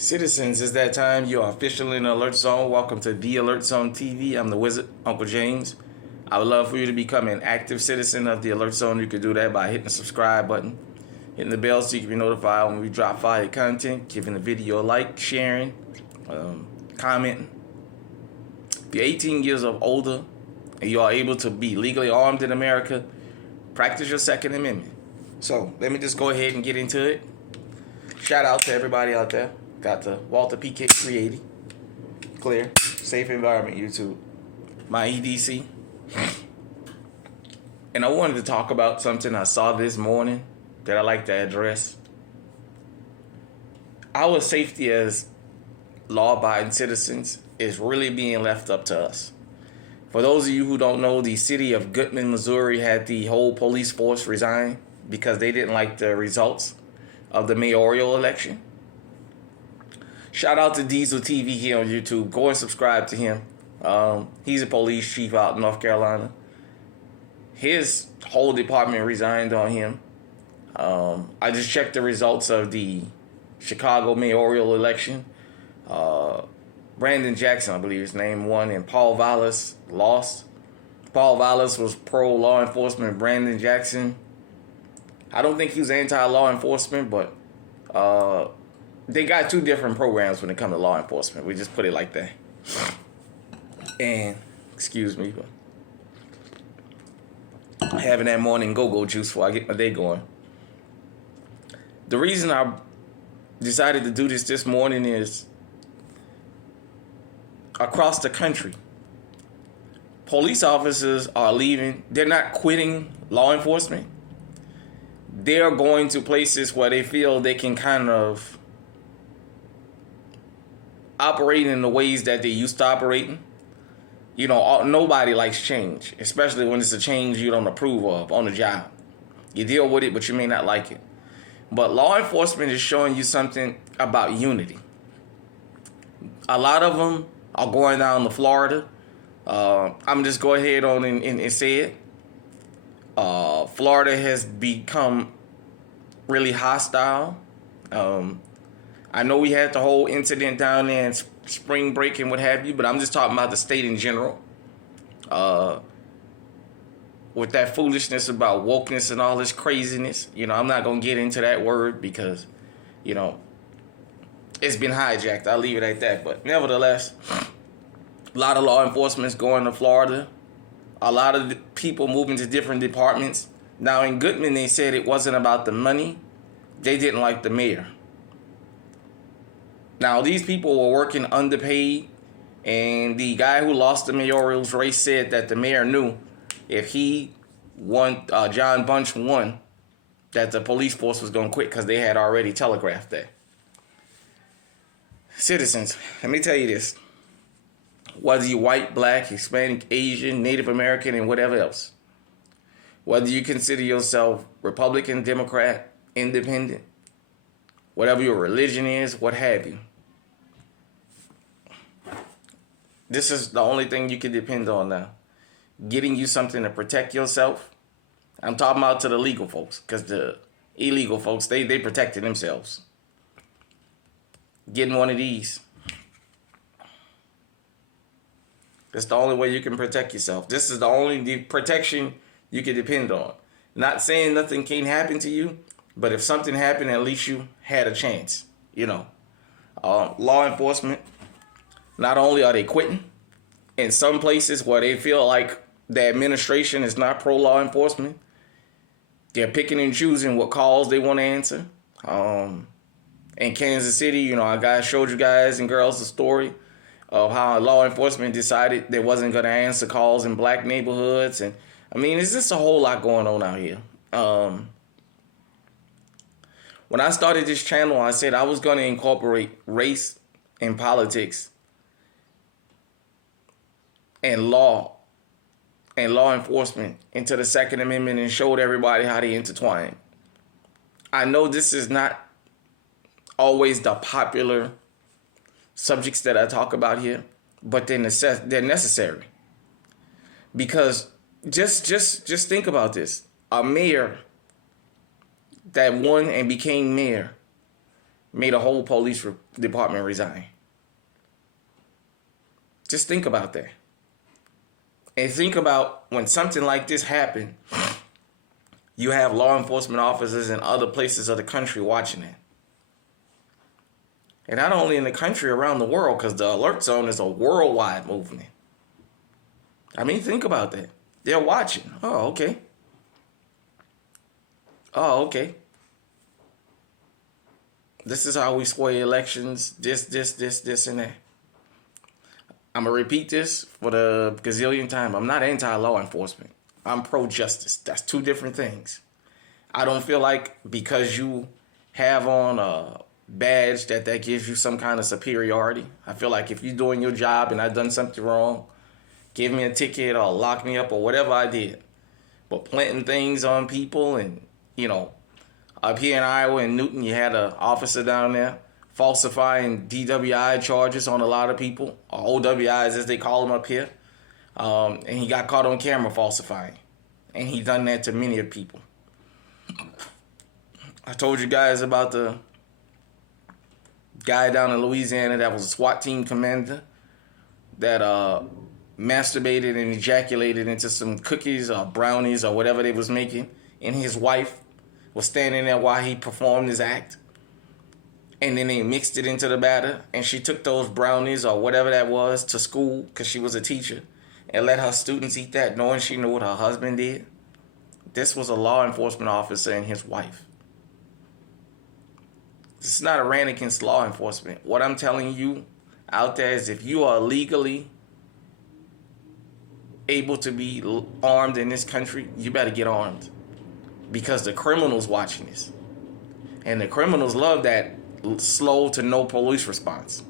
Citizens, it's that time. You are officially in the Alert Zone. Welcome to the Alert Zone TV. I'm the wizard, Uncle James. I would love for you to become an active citizen of the Alert Zone. You can do that by hitting the subscribe button, hitting the bell so you can be notified when we drop fire content, giving the video a like, sharing, commenting. If you're 18 years of older and you are able to be legally armed in America, practice your Second Amendment. So let me just go ahead and get into it. Shout out to everybody out there. Got the Walter PK 380. Clear. Safe environment, YouTube. My EDC. And I wanted to talk about something I saw this morning that I like to address. Our safety as law-abiding citizens is really being left up to us. For those of you who don't know, the city of Goodman, Missouri had the whole police force resign because they didn't like the results of the mayoral election. Shout out to Diesel TV here on YouTube. Go and subscribe to him. He's a police chief out in North Carolina. His whole department resigned on him. I just checked the results of the Chicago mayoral election. Brandon Jackson, I believe his name, won, and Paul Vallas lost. Paul Vallas was pro-law enforcement. Brandon Jackson, I don't think he was anti-law enforcement, but they got two different programs when it comes to law enforcement. We just put it like that. And, excuse me, but having that morning go-go juice before I get my day going. The reason I decided to do this morning is across the country, police officers are leaving. They're not quitting law enforcement. They're going to places where they feel they can kind of operate in the ways that they used to operating. You know, nobody likes change, especially when it's a change you don't approve of on the job. You deal with it, but you may not like it. But law enforcement is showing you something about unity. A lot of them are going down to Florida. I'm just go ahead on and say it. Florida has become really hostile. I know we had the whole incident down there in spring break and what have you, but I'm just talking about the state in general. With that foolishness about wokeness and all this craziness, you know, I'm not going to get into that word because, you know, it's been hijacked. I'll leave it at that. But nevertheless, a lot of law enforcement is going to Florida. A lot of people moving to different departments. Now, in Goodman, they said it wasn't about the money. They didn't like the mayor. Now, these people were working underpaid, and the guy who lost the mayoral race said that the mayor knew if he won, John Bunch won, that the police force was going to quit because they had already telegraphed that. Citizens, let me tell you this. Whether you're white, black, Hispanic, Asian, Native American, and whatever else, whether you consider yourself Republican, Democrat, Independent, whatever your religion is, what have you, this is the only thing you can depend on now. Getting you something to protect yourself. I'm talking about to the legal folks, because the illegal folks, they protected themselves. Getting one of these. That's the only way you can protect yourself. This is the only protection you can depend on. Not saying nothing can't happen to you, but if something happened, at least you had a chance. You know, law enforcement, not only are they quitting, in some places where they feel like the administration is not pro-law enforcement, they're picking and choosing what calls they want to answer. In Kansas City, you know, I showed you guys and girls a story of how law enforcement decided they wasn't going to answer calls in black neighborhoods. And I mean, it's just a whole lot going on out here. When I started this channel, I said I was going to incorporate race and politics and law enforcement into the Second Amendment and showed everybody how they intertwine. I know this is not always the popular subjects that I talk about here, but they're necessary. Because just think about this. A mayor that won and became mayor made a whole police department resign. Just think about that. And think about when something like this happened, you have law enforcement officers in other places of the country watching it. And not only in the country, around the world, because the alert zone is a worldwide movement. I mean, think about that. They're watching. Oh, okay. Oh, okay. This is how we sway elections. This, and that. I'm going to repeat this for the gazillion time. I'm not anti-law enforcement. I'm pro-justice. That's two different things. I don't feel like because you have on a badge that gives you some kind of superiority. I feel like if you're doing your job and I've done something wrong, give me a ticket or lock me up or whatever I did. But planting things on people and, up here in Iowa and Newton, you had an officer down there falsifying DWI charges on a lot of people, or OWIs as they call them up here. And he got caught on camera falsifying. And he done that to many of people. I told you guys about the guy down in Louisiana that was a SWAT team commander that masturbated and ejaculated into some cookies or brownies or whatever they was making. And his wife was standing there while he performed his act. And then they mixed it into the batter. And she took those brownies or whatever that was to school because she was a teacher and let her students eat that knowing she knew what her husband did. This was a law enforcement officer and his wife. This is not a rant against law enforcement. What I'm telling you out there is if you are legally able to be armed in this country, you better get armed. Because the criminals watching this. And the criminals love that slow to no police response.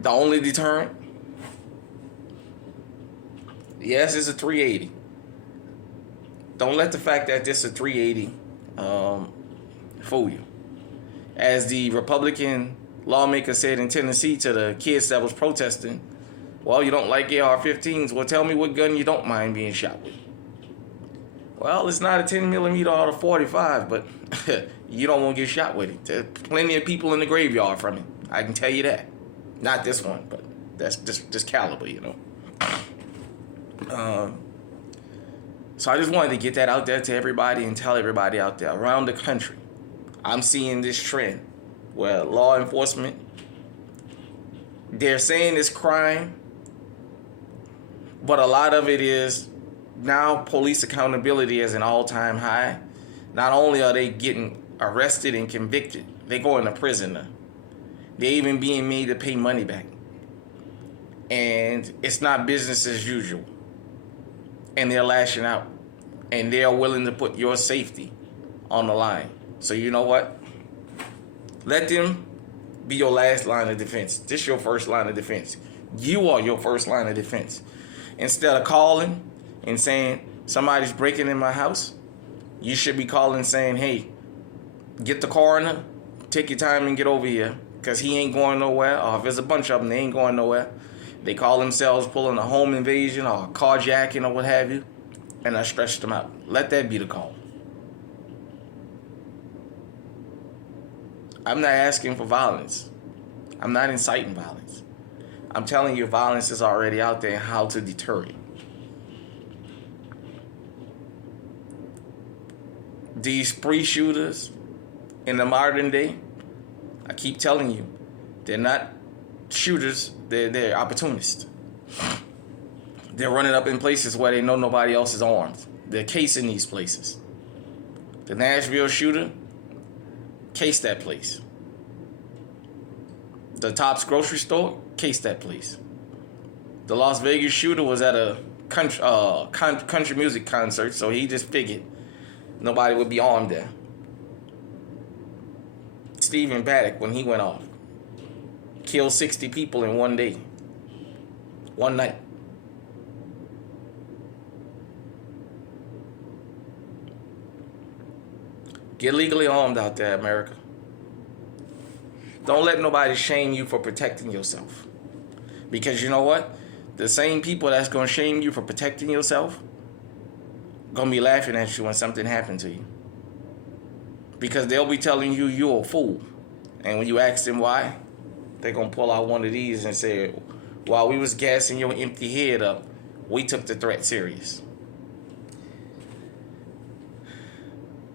The only deterrent? Yes, it's a 380. Don't let the fact that this is a 380 fool you. As the Republican lawmaker said in Tennessee to the kids that was protesting, well, you don't like AR-15s. Well, tell me what gun you don't mind being shot with. Well, it's not a 10 millimeter or a 45, but you don't want to get shot with it. There's plenty of people in the graveyard from it. I can tell you that. Not this one, but that's just caliber, So I just wanted to get that out there to everybody and tell everybody out there around the country. I'm seeing this trend where law enforcement, they're saying it's crime, but a lot of it is now police accountability is an all-time high. Not only are they getting arrested and convicted, they go into prison now. They're even being made to pay money back. And it's not business as usual. And they're lashing out. And they're willing to put your safety on the line. So you know what? Let them be your last line of defense. This is your first line of defense. You are your first line of defense. Instead of calling and saying, somebody's breaking in my house, you should be calling saying, hey, get the coroner, take your time and get over here, because he ain't going nowhere. Or if there's a bunch of them, they ain't going nowhere. They call themselves pulling a home invasion or a carjacking or what have you, and I stretched them out. Let that be the call. I'm not asking for violence. I'm not inciting violence. I'm telling you violence is already out there and how to deter it. These spree shooters in the modern day, I keep telling you, they're not shooters, they're opportunists. They're running up in places where they know nobody else is armed. They're casing these places. The Nashville shooter cased that place. The Tops grocery store cased that place. The Las Vegas shooter was at a country music concert, so he just figured nobody would be armed there. Stephen Paddock, when he went off, killed 60 people in one day, one night. Get legally armed out there, America. Don't let nobody shame you for protecting yourself. Because you know what? The same people that's going to shame you for protecting yourself going to be laughing at you when something happened to you. because they'll be telling you you're a fool. And when you ask them why, they're going to pull out one of these and say, while we was gassing your empty head up, we took the threat serious.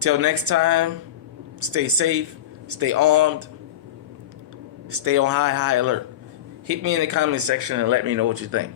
Till next time, stay safe, stay armed, stay on high alert. Hit me in the comment section and let me know what you think.